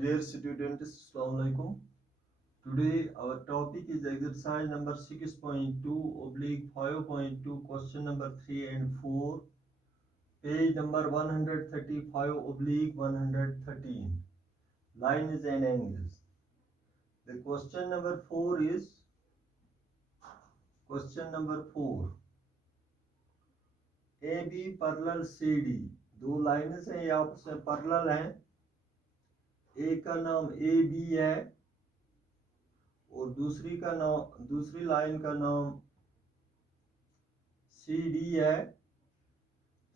Dear students, Assalamu alaikum. Today our topic is exercise number 6.2 oblique 5.2 question number 3 and 4, page number 135 oblique 113, lines and angles. The question number 4 is question number 4. AB parallel CD, दो lines हैं ये आपस में parallel हैं. एक का नाम AB है और दूसरी लाइन का नाम CD है.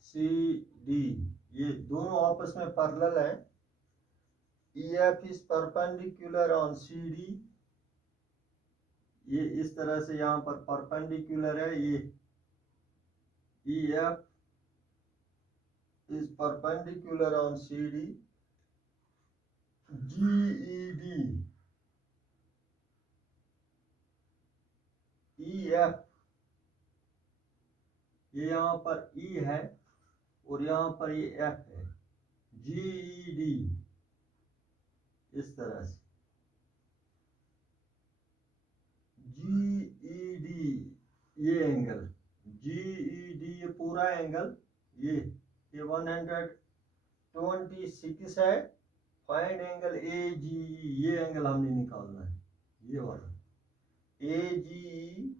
CD ये दोनों आपस में पैरेलल है. EF is perpendicular on CD. ये इस तरह से यहाँ पर परपेंडिकुलर है. ये EF is perpendicular on CD. GED EF ये यहाँ पर E है और यहाँ पर ये F है. GED इस तरह से GED ये एंगल GED ये पूरा एंगल ये 126 है. फाइंड एंगल AGE ये एंगल हमने निकालना है. ये वाला AGE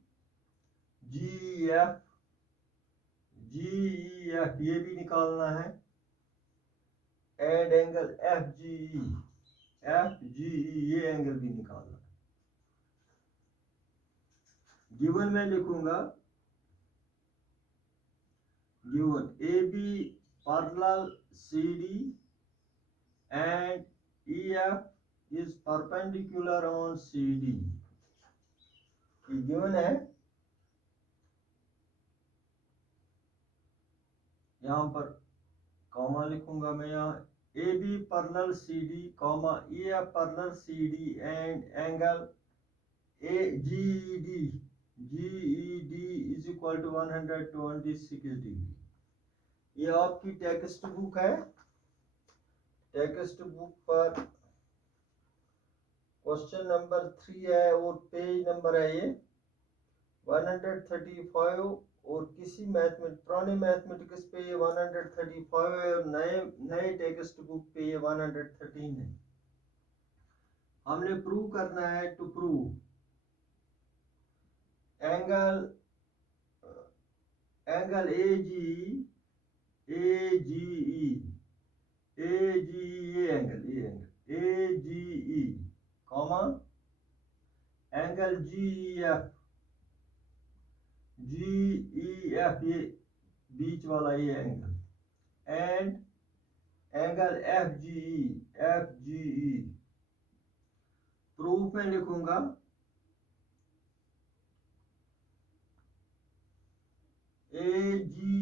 GEF GEF ये भी निकालना है. एंड एंगल FGE ये एंगल भी निकालना है. गिवन में लिखूंगा given AB parallel CD and EF is perpendicular on CD. ये गिवन है. यहाँ पर कॉमा लिखूंगा मैं. यहाँ AB parallel CD comma EF parallel CD and angle GED is equal to 126 degree. ये आपकी टेक्स्ट बुक है. टेक्स्ट बुक पर क्वेश्चन नंबर 3 है और पेज नंबर है ये 135. और किसी पुराने मैथमेटिक्स पे ये 135 है और नए टेक्स्ट बुक पे ये 113 है. हमने प्रूव करना है. टू प्रूव एंगल AGE ये angle AGE comma angle GEF ये बीच वाला ये angle and angle FGE. Proof में लिखूंगा AGE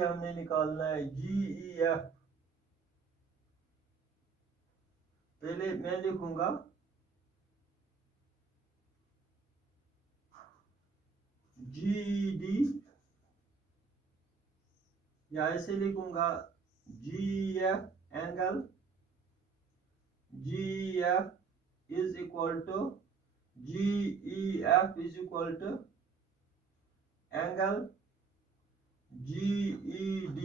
हमने निकालना है. GEF पहले मैं लिखूंगा GED या ऐसे लिखूंगा GEF angle GEF is equal to GEF is equal to angle GED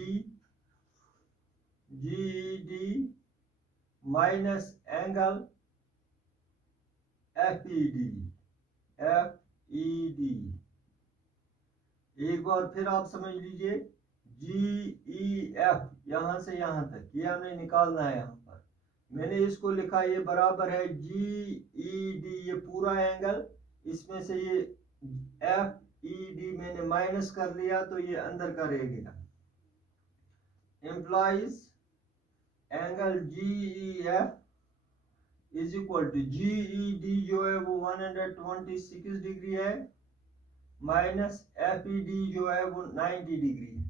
minus angle FED. एक बार फिर आप समझ लीजिए. GEF यहां से यहां तक ये हमने निकालना है. यहाँ पर मैंने इसको लिखा ये बराबर है GED ये पूरा एंगल. इसमें से ये FED मैंने माइनस कर लिया तो ये अंदर का रह गया. Implies angle GEF is equal to GED जो है वो 126 डिग्री है माइनस FED जो है वो 90 डिग्री है.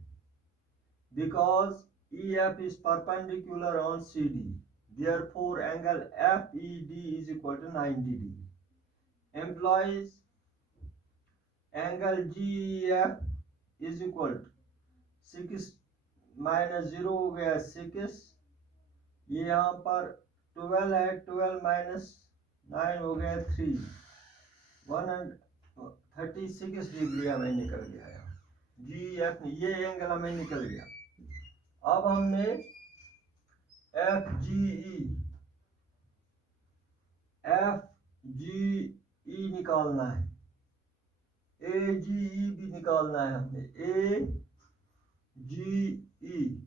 Because EF is perpendicular on CD. Therefore, angle FED is equal to 90 degree. Implies angle GEF is equal to 6 minus 0 हो गया 6, ये यहाँ पर 12 है, 12 माइनस 9 हो गया 3, 136 डिग्री हमें निकल गया यहाँ जी एफ, ये एंगल हमें निकल गया। अब हमने एफ जी ई निकालना है, ए जी ई भी निकालना है हमने, A G E.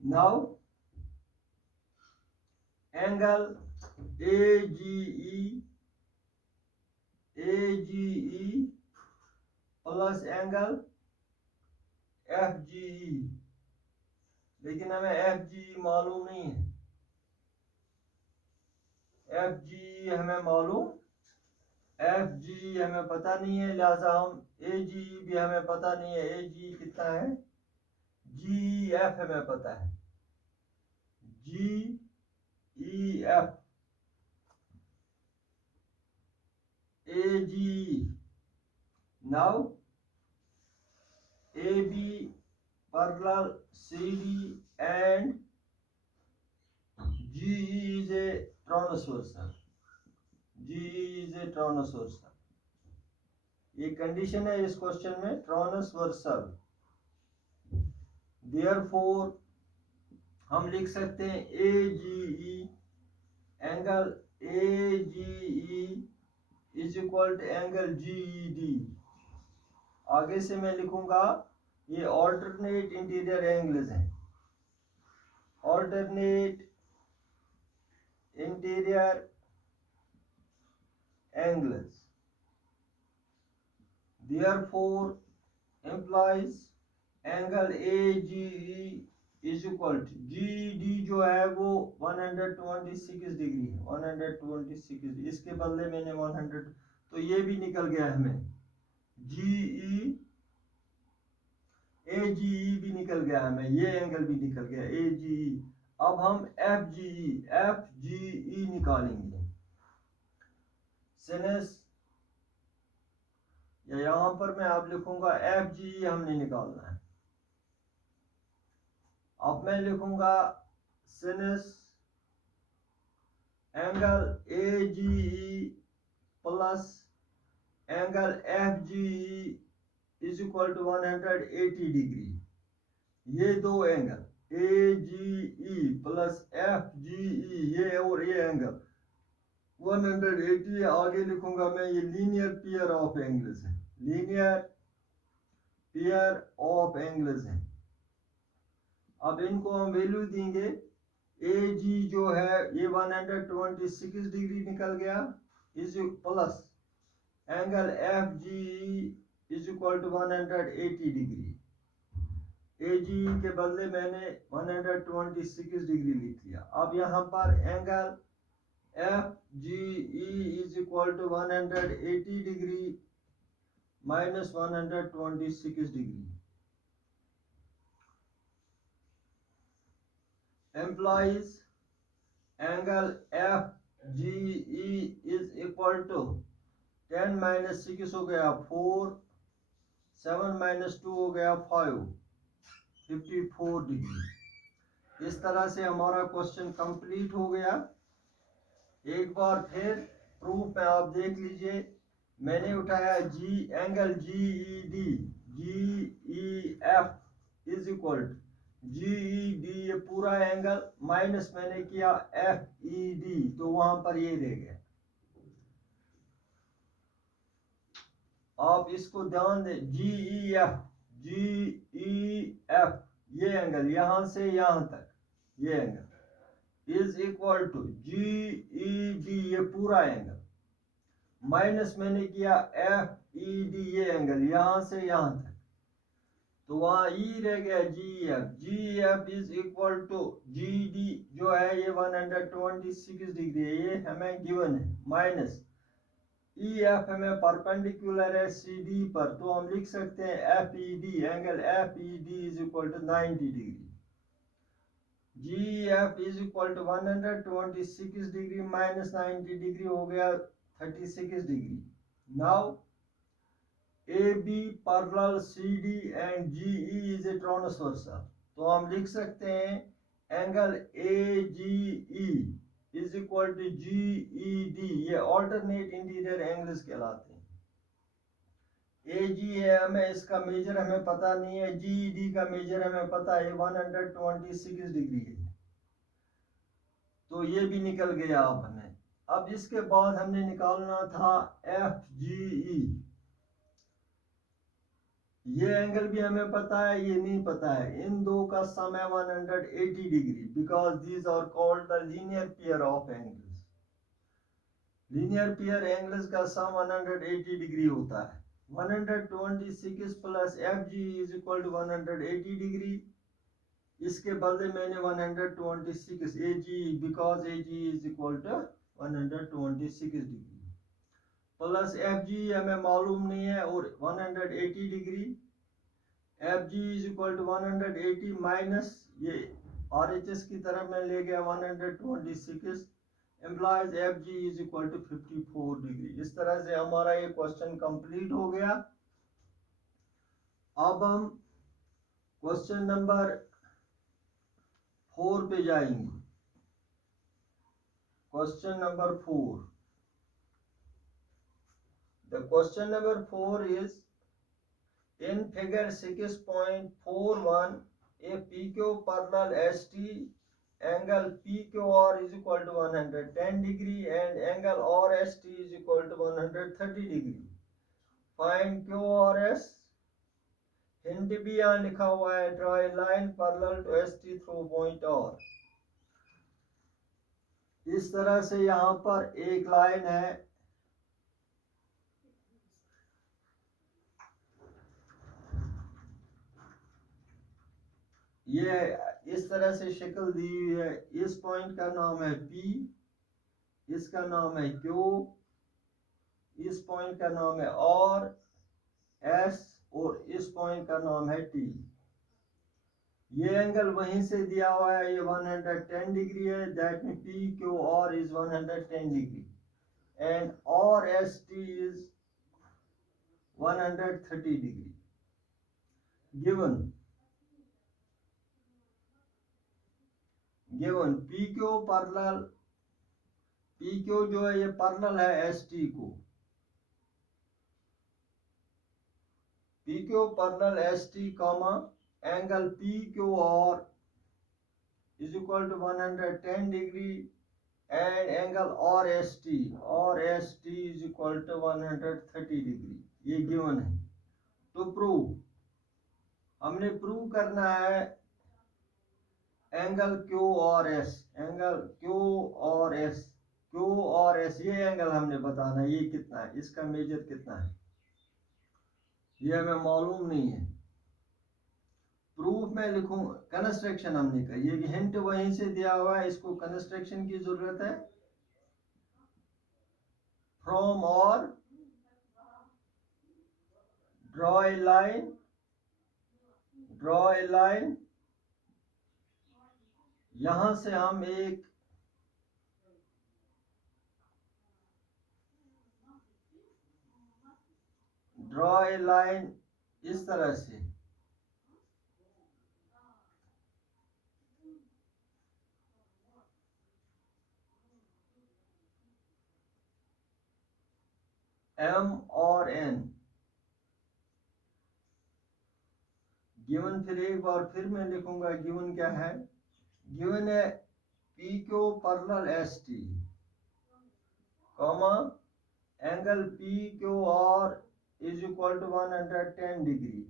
Now angle A G E plus angle F G E, लेकिन हमें एफ जी ई मालूम नहीं है, एफ जी हमें मालूम, एफ जी हमें पता नहीं है, लिहाजा हम ए जी भी हमें पता नहीं है, ए जी कितना है, जी एफ हमें पता है, G E F, A G. Now A B parallel CD and GE is a transversal, GE is a transversal, ये कंडीशन है इस क्वेश्चन में, ट्रांसवर्सल। देयरफॉर हम लिख सकते हैं A G E, angle A G E is equal to angle G E D. आगे से मैं लिखूंगा ये ऑल्टरनेट इंटीरियर एंगल्स हैं, alternate interior angles, therefore implies angle AGE is equal to GD जो है वो 126 डिग्री है, 126 डिग्री, इसके बदले मैंने 100, तो ये भी निकल गया हमें, GE AGE भी निकल गया हमें, ये एंगल भी निकल गया AGE। अब हम FGE निकालेंगे, सिनेस या यहां पर मैं आप लिखूंगा एफ जी हमने निकालना है। अब मैं लिखूंगा since angle A G plus angle F G is equal to 180 degree. ये दो angle A G plus F G ये और ये एंगल 180, आगे लिखूंगा मैं ये लीनियर पेयर ऑफ एंगल्स है, लीनियर पेयर ऑफ एंगल्स हैं। अब इनको हम वैल्यू देंगे, ए जी जो है ये 126 डिग्री निकल गया, is plus angle F G is equal to 180 degree. A G के बदले मैंने 126 डिग्री लिख लिया। अब यहाँ पर angle F G is equal to 180 degree minus 126 degree implies angle FGE is equal to 10 minus 6 हो गया 4, 7 minus 2 हो गया 5, 54 डिग्री। इस तरह से हमारा क्वेश्चन कंप्लीट हो गया। एक बार फिर प्रूफ में आप देख लीजिए, मैंने उठाया G angle GED, GEF is equal to GED, ये पूरा एंगल माइनस मैंने किया FED, तो वहां पर ये रह गया। आप इसको ध्यान दें, GEF ये एंगल यहां से यहां तक, ये angle is equal to GED, ये पूरा एंगल माइनस मैंने किया FED, ये एंगल यहां से यहां तक, तो वहां ई रह गया GEF is equal to GD जो है ये 126 डिग्री है, ये हमें गिवन है, माइनस EF हमें परपेंडिकुलर है CD पर, तो हम लिख सकते हैं FED, angle FED is equal to 90 degree. GEF is equal to 126 degree minus 90 degree हो गया 36 degree. Now AB parallel CD and GE is a transversal, तो हम लिख सकते हैं angle AGE is equal to GED, ये ऑल्टरनेट इंटीरियर एंगल्स कहलाते हैं। AG है हमें, इसका मेजर हमें पता नहीं है, GED का मेजर हमें पता है 126 डिग्री है, तो ये भी निकल गया। अब हमें, अब इसके बाद हमने निकालना था FGE, ये एंगल भी हमें पता है, ये नहीं पता है। इन दो का सम है 180 degree, because these are called the linear pair of angles. Linear pair angles का सम 180 डिग्री होता है। 126 plus FG is equal to 180 degree, इसके बदले मैंने 126 AG, because AG is equal to 126 degree plus FG हमें मालूम नहीं है, और 180 degree, FG is equal to 180 minus ये RHS की तरफ मैं ले गया 126, implies FG is equal to 54 degree. इस तरह से हमारा ये क्वेश्चन कंप्लीट हो गया। अब हम क्वेश्चन नंबर 4 पे जाएंगे। Question number 4, the question number 4 is in figure 6.41 a PQ parallel ST, angle PQR is equal to 110 degree and angle RST is equal to 130 degree. Find QRS। Hint भी यहाँ लिखा हुआ है, draw a line parallel to ST through point R। इस तरह से यहाँ पर एक लाइन है, ये इस तरह से शक्ल दी हुई है। इस पॉइंट का नाम है P, इसका नाम है Q, इस पॉइंट का नाम है R, S, और इस पॉइंट का नाम है T। ये एंगल वहीं से दिया हुआ है, ये 110 डिग्री है, that mean PQR is 110 degree and RST is 130 degree. Given PQ parallel, PQ जो है ये पैरेलल है ST को, PQ parallel ST comma angle PQR is equal to 110 degree and angle RST is equal to 130 degree। ये given है। तो prove, हमने prove करना है एंगल QRS, एंगल QRS, ये एंगल हमने बताना है, ये कितना है, इसका मेजर कितना है, ये हमें मालूम नहीं है। प्रूफ में लिखूं, कंस्ट्रक्शन हमने कही, ये हिंट वहीं से दिया हुआ है, इसको कंस्ट्रक्शन की जरूरत है। फ्रॉम और ड्रॉ ए लाइन, यहां से हम एक ड्रॉ ए लाइन इस तरह से, M और N गिवन। फिर एक बार फिर मैं लिखूंगा गिवन क्या है, गिवन है PQ parallel ST comma angle PQR is equal to 110 degree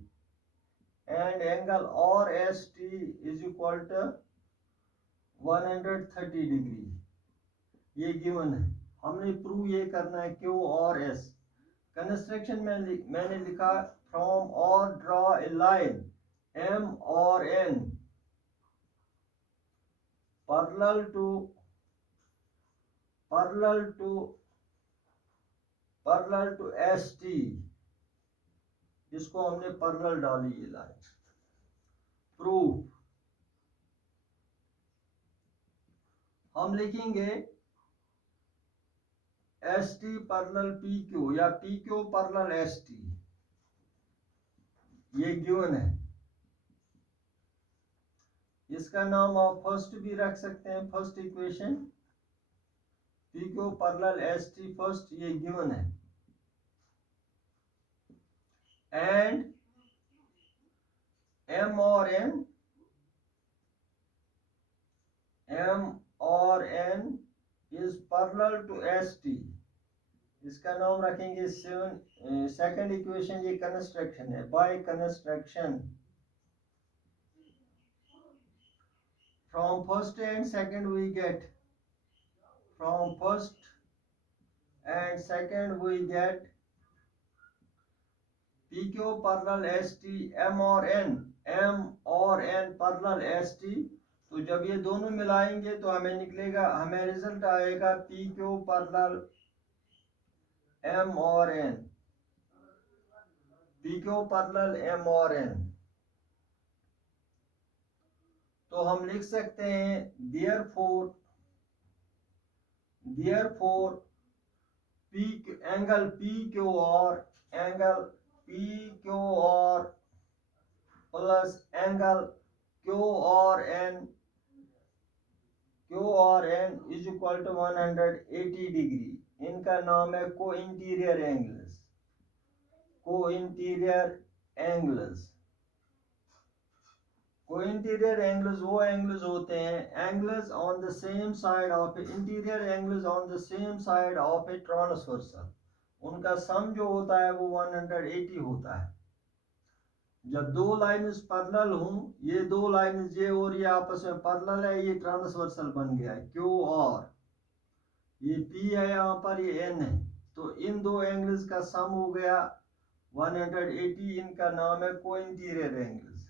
and angle RST is equal to 130 degree। ये गिवन है, हमने प्रूव ये करना है Q और S। कंस्ट्रक्शन में मैंने लिखा फ्रॉम और ड्रॉ ए लाइन M और N पैरेलल टू ST, इसको हमने पैरेलल डाली ये लाइन। प्रूफ हम लिखेंगे ST पैरेलल PQ या PQ पैरेलल ST, ये गिवन है। इसका नाम आप फर्स्ट भी रख सकते हैं, first equation P Q parallel S T first, ये गिवन है। एंड एम और N is parallel to S T, इसका नाम रखेंगे सेकंड इक्वेशन। ये कंस्ट्रक्शन है, by construction from first and second we get PQ parallel ST M और N parallel ST। तो जब ये दोनों मिलाएंगे तो हमें निकलेगा, हमें रिजल्ट आएगा PQ पैरेलल M और N, PQ पैरेलल M और N। तो हम लिख सकते हैं therefore angle PQR plus angle QRN is equal to 180 degree. इनका नाम है co-interior angles. Co-interior angles वो एंगल्स होते हैं, angles on the same side of interior angles on the same side of a transversal. उनका sum जो होता है वो 180 होता है। जब दो लाइन्स पैरेलल हों, ये दो लाइन्स ये और ये आपस में पैरेलल है, ये ट्रांसवर्सल बन गया है क्यू आर। ये पी है यहाँ पर, ये एन है, तो इन दो एंगल्स का सम हो गया 180। इनका नाम है cointerior angles.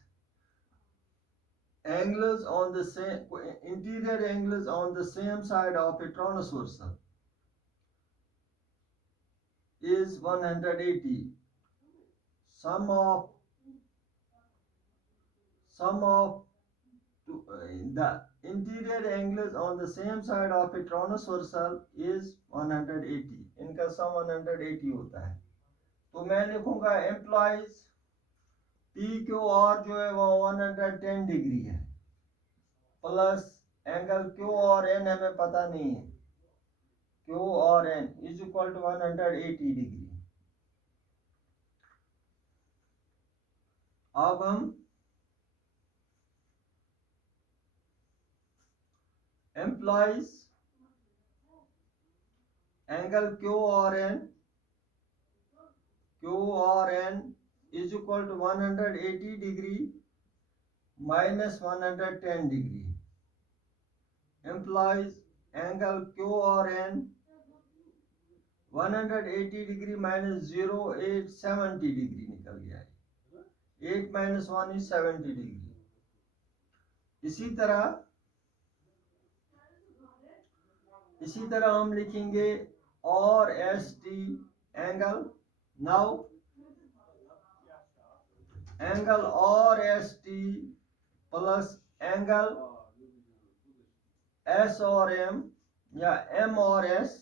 Interior angles on the same side of a transversal is 180. Sum of the interior angles on the same side of a transversal is 180. इनका सम 180 होता है। तो मैं लिखूंगा एम्प्लॉइज पी क्यू आर जो है वो 110 डिग्री है, प्लस एंगल क्यू और एन हमें पता नहीं है, क्यू और N is equal to 180 degree. अब हम एम्प्लॉइज एंगल क्यू और N is equal to 180 degree minus 110 degree. Implies angle Q और एन 180 डिग्री माइनस 0870 डिग्री निकल गया है। 8 माइनस 1 इज 70 डिग्री। इसी तरह हम लिखेंगे R S T angle. Now angle R S T plus angle S R M या M और S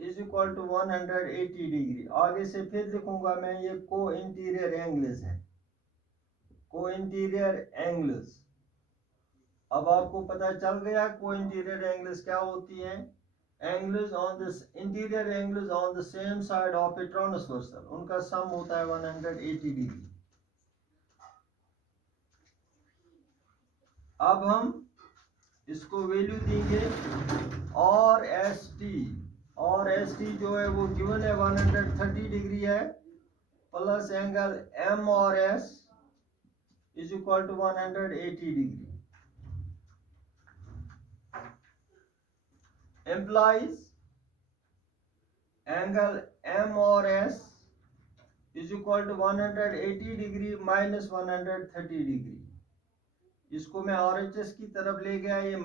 is equal to 180 degree. आगे से फिर लिखूंगा मैं, ये को इंटीरियर एंगल्स है, को इंटीरियर एंगल्स। अब आपको पता चल गया को इंटीरियर एंगल्स क्या होती हैं। Angles on this interior angles on the same side of a transversal, उनका सम होता है 180 डिग्री। अब हम इसको वैल्यू देंगे और एस टी जो है वो गिवन है 130 डिग्री है, प्लस एंगल एम और S is equal to 180 degree. Implies angle M और S is equal to 180 degree minus 130 degree. इसको मैं RHS की तरफ ले गया, ये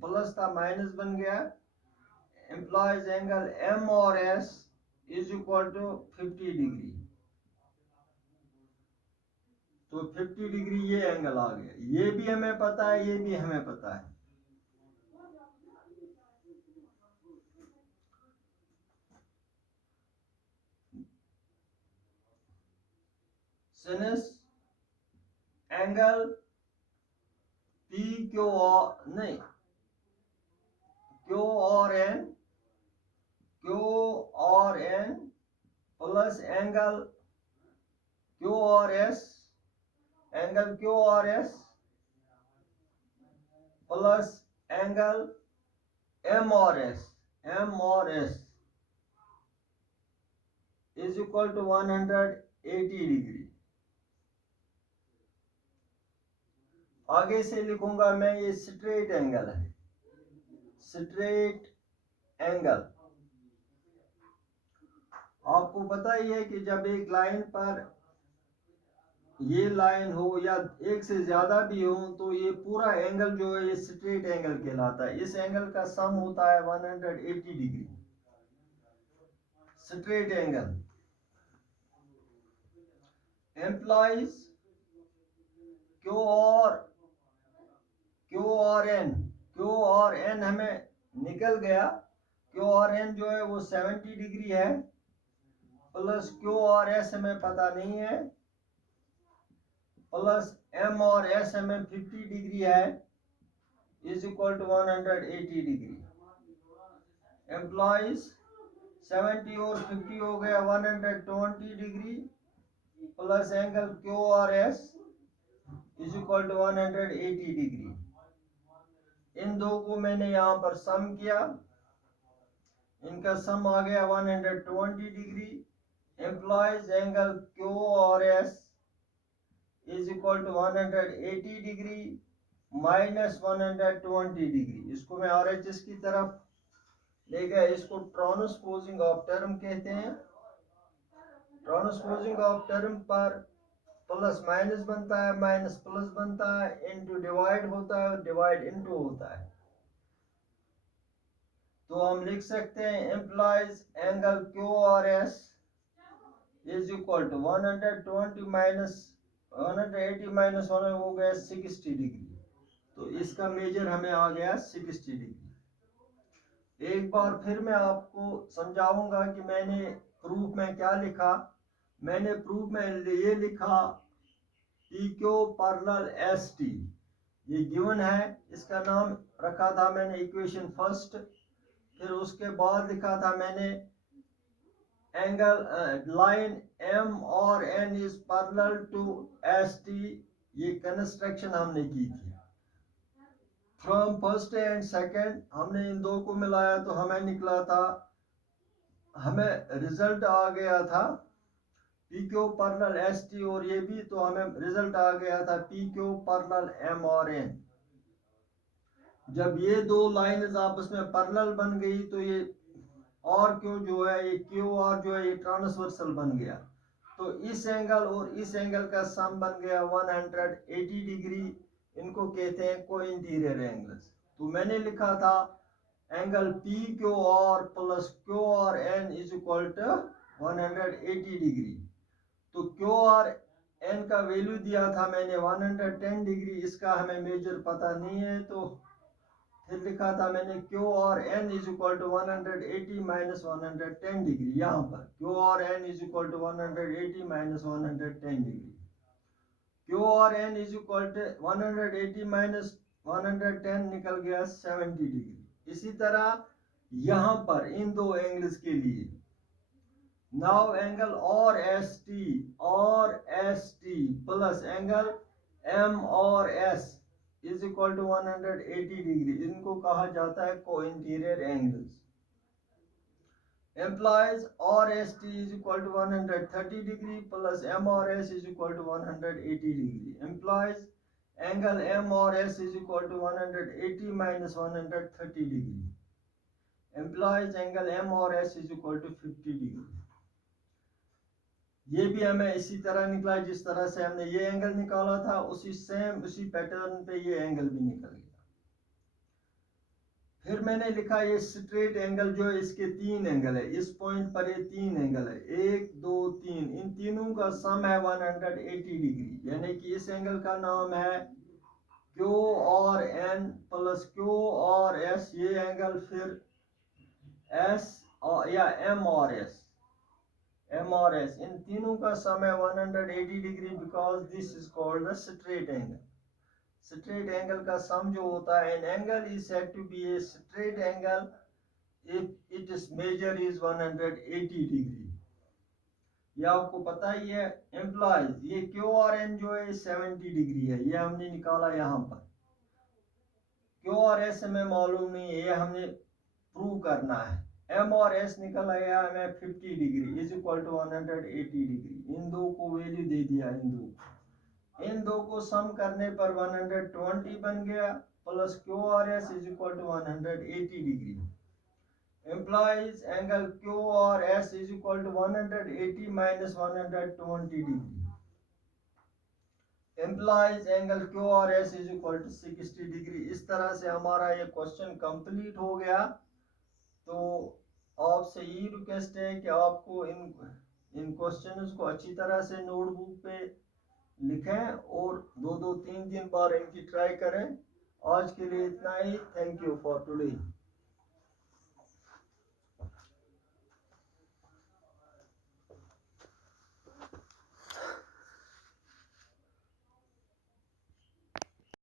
प्लस था माइनस बन गया। एम्प्लॉइज एंगल एम और S is equal to 50 degree. तो 50 डिग्री ये एंगल आ गया। ये भी हमें पता है, ये भी हमें पता है। सिनस एंगल पी क्यू और नहीं क्यू और एन प्लस एंगल क्यू और एस प्लस एंगल एम और S is equal to 180 degree. आगे से लिखूंगा मैं, ये स्ट्रेट एंगल है, स्ट्रेट एंगल। आपको पता ही है कि जब एक लाइन पर ये लाइन हो या एक से ज्यादा भी हो तो ये पूरा एंगल जो है ये स्ट्रेट एंगल कहलाता है। इस एंगल का सम होता है 180 degree. Straight angle employees Q और एन हमें निकल गया। क्यू और एन जो है वो 70 डिग्री है, प्लस क्यू और एस हमें पता नहीं है, प्लस एम और एस हमें 50 डिग्री है, is equal to 180 degree. Implies 70 और 50 हो गया 120 डिग्री, प्लस एंगल क्यू और S is equal to 180 degree. इन दो को मैंने यहाँ पर सम किया, इनका सम आ गया 120 डिग्री। एम्प्लॉइज एंगल क्यू और S is equal to 180 degree minus 120 degree. इसको मैं RHS की तरफ ले गया, इसको ट्रांसपोजिंग ऑफ टर्म कहते हैं। ट्रांसपोजिंग ऑफ टर्म पर प्लस माइनस बनता है, माइनस प्लस बनता है, इनटू डिवाइड होता है और डिवाइड इनटू होता है। तो हम लिख सकते हैं एम्प्लॉइज एंगल क्यू और S is equal to 120 minus 180 minus 1 हो गया 60 डिग्री। तो इसका मेजर हमें आ गया 60 डिग्री। एक बार फिर मैं आपको समझाऊंगा कि मैंने प्रूफ में क्या लिखा। मैंने प्रूफ में ये लिखा P Q parallel S T, ये गिवन है, इसका नाम रखा था मैंने इक्वेशन फर्स्ट। फिर उसके बाद लिखा था मैंने एंगल लाइन एम और N is parallel to S T, ये कंस्ट्रक्शन हमने की थी। फ्रॉम फर्स्ट एंड सेकंड हमने इन दो को मिलाया तो हमें निकला था, हमें रिजल्ट आ गया था P Q parallel S T, और ये भी तो हमें रिजल्ट आ गया था पी क्यू पैरेलल एम और एन। जब ये दो लाइंस आपस में पैरेलल बन गई तो ये और क्यू जो है ये क्यू और जो है ये ट्रांसवर्सल बन गया। तो इस एंगल और इस एंगल का सम बन गया 180 डिग्री। इनको कहते हैं कोइंटीरियर एंगल्स। तो मैंने लिखा था एंगल पी क्यू और प्लस क्यू और N is equal to 180 degree. तो क्यू और एन का वैल्यू दिया था मैंने 110 डिग्री, इसका हमें मेजर पता नहीं है। तो फिर लिखा था मैंने Q और N is equal to 180 minus 110 degree. यहाँ पर Q और N is equal to 180 minus 110 degree. Q और N is equal to 180 minus 110 निकल गया 70 डिग्री। इसी तरह यहाँ पर इन दो एंगल्स के लिए now angle R S T plus angle M और S is equal to 180 degree, इनको कहा जाता है cointerior angles. Implies R S T is equal to 130 degree plus M और S is equal to 180 degree. Implies angle M और S is equal to 180 minus 130 degree. Implies angle M और S is equal to 50 degree. ये भी हमें इसी तरह निकला, जिस तरह से हमने ये एंगल निकाला था उसी सेम उसी पैटर्न पे ये एंगल भी निकल गया। फिर मैंने लिखा ये स्ट्रेट एंगल जो है इसके तीन एंगल है, इस पॉइंट पर ये तीन एंगल है, 1 2 3, इन तीनों का सम है 180 डिग्री। यानी कि इस एंगल का नाम है Q और N प्लस Q और S, ये एंगल फिर S और या M और S, एम और एस, इन तीनों का सम है 180 degree because this is called the straight angle. Straight angle का सम जो होता है, an angle is said to be a straight angle if it is measure is 180 degree. ये आपको पता ही है। एम्प्लॉयज, ये क्यू और एन जो है 70 डिग्री है, ये हमने निकाला यहाँ पर। क्यू और एस हमें मालूम नहीं है, ये हमने प्रूव करना है। एम और एस निकल आया हमें 50 degree is equal to 180 degree. इन दो को वैल्यू दे दिया, इन दो को सम करने पर 120 बन गया, प्लस क्यू और S is equal to 180 degree. implies angle Q or S is equal to 180 minus 120 degree. Implies angle Q और S is equal to 60 degree। इस तरह से हमारा ये क्वेश्चन कंप्लीट हो गया। तो आपसे यही रिक्वेस्ट है कि आपको इन क्वेश्चंस को अच्छी तरह से नोटबुक पे लिखें और 2-2, 3 दिन बार इनकी ट्राई करें। आज के लिए इतना ही। Thank you for today.